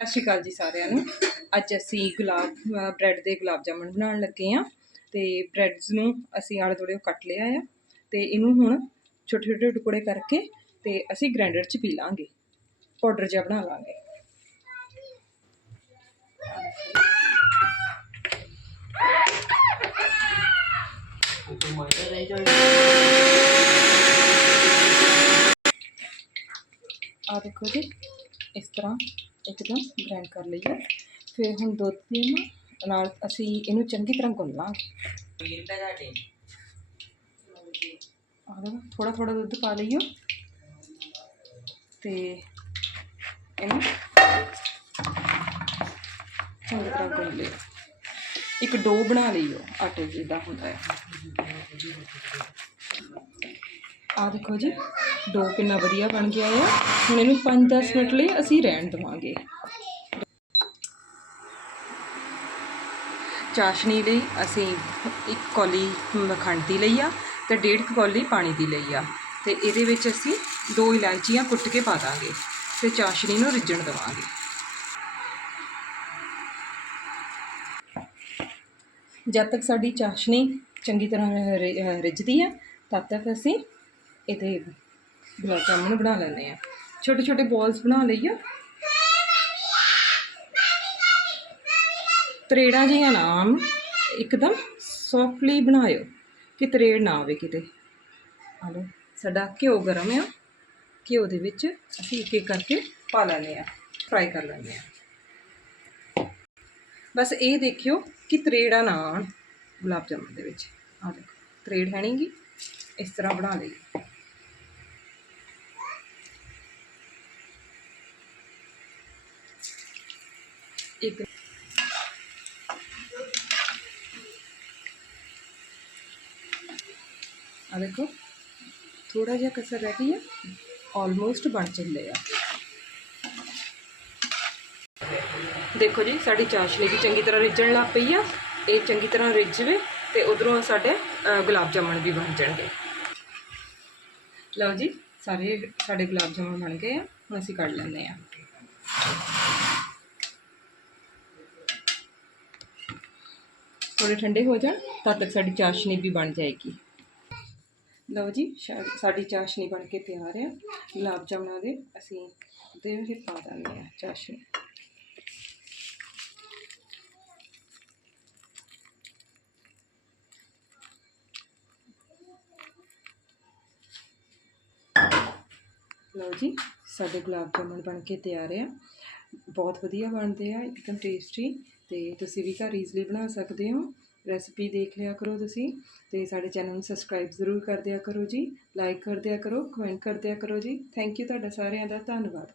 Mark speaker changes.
Speaker 1: ਸਤਿ ਸ਼੍ਰੀ ਅਕਾਲ ਜੀ ਸਾਰਿਆਂ ਨੂੰ। ਅੱਜ ਅਸੀਂ ਗੁਲਾਬ ਬ੍ਰੈਡ ਦੇ ਗੁਲਾਬ ਜਾਮਣ ਬਣਾਉਣ ਲੱਗੇ ਆ ਤੇ ਬ੍ਰੈਡਸ ਨੂੰ ਅਸੀਂ ਆਲੇ ਦੁਆਲੇ ਕੱਟ ਲਿਆ ਆ ਤੇ ਇਹਨੂੰ ਹੁਣ ਛੋਟੇ ਛੋਟੇ ਟੁਕੜੇ ਕਰਕੇ ਤੇ ਅਸੀਂ ਗ੍ਰਾਈਂਡਰ 'ਚ ਪੀ ਲਾਂਗੇ। ਪਾਊਡਰ ਜਿਹਾ ਬਣਾ ਲਾਂਗੇ। ਆ ਦੇਖੋ ਜੀ, ਇਸ ਤਰ੍ਹਾਂ ਇੱਕਦਮ ਗ੍ਰਾਈਂਡ ਕਰ ਲਈਏ। ਫਿਰ ਹੁਣ ਦੁੱਧ ਦੇ ਨਾ ਨਾਲ ਅਸੀਂ ਇਹਨੂੰ ਚੰਗੀ ਤਰ੍ਹਾਂ ਗੁੰਨ ਲਾਂਗੇ ਆ ਦੇਖੋ ਥੋੜਾ ਥੋੜਾ ਦੁੱਧ ਪਾ ਲਈਓ। ਤੇ ਇਹਨੂੰ ਚੰਗੀ ਤਰ੍ਹਾਂ ਗੁੰਨ ਲਿਓ। ਇੱਕ ਡੋ ਬਣਾ ਲਈਓ ਆਟੇ ਜਿੱਦਾਂ ਹੁੰਦਾ ਹੈ। ਆ ਦੇਖੋ ਜੀ। ਡੋ ਕਿੰਨਾ ਵਧੀਆ ਬਣ ਗਿਆ ਹੈ ਹੁਣ ਇਹਨੂੰ 5-10 ਮਿੰਟ ਲਈ ਅਸੀਂ ਰਹਿਣ ਦੇਵਾਂਗੇ। ਚਾਸ਼ਨੀ ਲਈ ਅਸੀਂ ਇੱਕ ਕੌਲੀ ਮਖੰਡ ਦੀ ਲਈ ਆ ਤੇ ਡੇਢ ਕੁ ਕੌਲੀ ਪਾਣੀ ਦੀ ਲਈ ਆ। ਤੇ ਇਹਦੇ ਵਿੱਚ ਅਸੀਂ ਦੋ ਇਲਾਇਚੀਆਂ ਕੁੱਟ ਕੇ ਪਾ ਦਾਂਗੇ ਤੇ ਚਾਸ਼ਨੀ ਨੂੰ ਰਿੱਝਣ ਦੇਵਾਂਗੇ। ਜਦ ਤੱਕ ਸਾਡੀ ਚਾਸ਼ਨੀ ਚੰਗੀ ਤਰ੍ਹਾਂ ਰਿੱਝਦੀ ਹੈ ਤਦ ਤੱਕ ਅਸੀਂ ਇਹਦੇ ਗੁਲਾਬ ਜਾਮੁਨ ਬਣਾ ਲੈਂਦੇ ਆ। ਛੋਟੇ ਛੋਟੇ ਬੋਲਸ ਬਣਾ ਲਈਏ ਤਰੇੜਾਂ ਜਿਹੀਆਂ ਨਾ ਆਉਣ ਇੱਕਦਮ ਸੌਫਟਲੀ ਬਣਾਇਓ, ਕਿ ਤਰੇੜ ਨਾ ਆਵੇ ਕਿਤੇ। ਆ ਲਓ, ਸਾਡਾ ਘਿਓ ਗਰਮ ਆ। ਘਿਓ ਦੇ ਵਿੱਚ ਅਸੀਂ ਇੱਕ ਇੱਕ ਕਰਕੇ ਪਾ ਲੈਂਦੇ ਆ ਫਰਾਈ ਕਰ ਲੈਂਦੇ ਆ। ਬਸ ਇਹ ਦੇਖਿਓ ਕਿ ਤਰੇੜਾਂ ਨਾ ਆਉਣ ਗੁਲਾਬ ਜਾਮੁਨ ਦੇ ਵਿੱਚ। ਆ ਦੇਖੋ, ਤਰੇੜ ਹੈ ਨਹੀਂਗੀ ਇਸ ਤਰ੍ਹਾਂ ਬਣਾ ਲਈ ਇੱਕ ਆ ਦੇਖੋ ਥੋੜਾ ਜਿਹਾ ਕਸਰ ਰਹਿ ਗਈ ਆ ਆਲਮੋਸਟ ਬਣ ਚੱਲੇ ਆ। ਦੇਖੋ ਜੀ, ਸਾਡੀ ਚਾਸ਼ਨੀ ਵੀ ਚੰਗੀ ਤਰ੍ਹਾਂ ਰਿੱਝਣ ਲੱਗ ਪਈ ਆ, ਇਹ ਚੰਗੀ ਤਰ੍ਹਾਂ ਰਿੱਝ ਜਵੇ ਤੇ ਉਧਰੋਂ ਸਾਡੇ ਗੁਲਾਬ ਜਾਮਣ ਵੀ ਬਣ ਜਾਣਗੇ। ਲਓ ਜੀ, ਸਾਰੇ ਸਾਡੇ ਗੁਲਾਬ ਜਾਮਣ ਬਣ ਗਏ ਆ, ਹੁਣ ਅਸੀਂ ਕੱਢ ਲੈਂਦੇ ਆ। ਥੋੜੇ ਠੰਡੇ ਹੋ ਜਾਣ, ਤਦ ਤੱਕ ਸਾਡੀ ਚਾਸ਼ਨੀ ਵੀ ਬਣ ਜਾਏਗੀ। ਲਓ ਜੀ, ਸ਼ਾ- ਸਾਡੀ ਚਾਸ਼ਨੀ ਬਣ ਕੇ ਤਿਆਰ ਆ। ਗੁਲਾਬ ਜਾਮਣਾਂ ਦੇ ਅਸੀਂ ਦੇ ਵਿੱਚ ਪਾ ਦਿੰਦੇ ਆ ਚਾਸ਼ਨੀ। ਲਓ ਜੀ, ਸਾਡੇ ਗੁਲਾਬ ਜਾਮੁਨ ਬਣ ਕੇ ਤਿਆਰ ਆ। ਬਹੁਤ ਵਧੀਆ ਬਣਦੇ ਆ, ਇੱਕਦਮ ਟੇਸਟੀ ਤੇ ਤੁਸੀਂ ਵੀ ਘਰ ਈਜ਼ਲੀ ਬਣਾ ਸਕਦੇ ਹੋ। ਰੈਸਪੀ ਦੇਖ ਲਿਆ ਕਰੋ ਤੁਸੀਂ ਤੇ ਸਾਡੇ ਚੈਨਲ ਨੂੰ ਸਬਸਕ੍ਰਾਈਬ ਜ਼ਰੂਰ ਕਰ ਦਿਆ ਕਰੋ ਜੀ ਲਾਈਕ ਕਰ ਦਿਆ ਕਰੋ ਕਮੈਂਟ ਕਰ ਦਿਆ ਕਰੋ ਜੀ। ਥੈਂਕ ਯੂ ਤੁਹਾਡਾ ਸਾਰਿਆਂ ਦਾ, ਧੰਨਵਾਦ।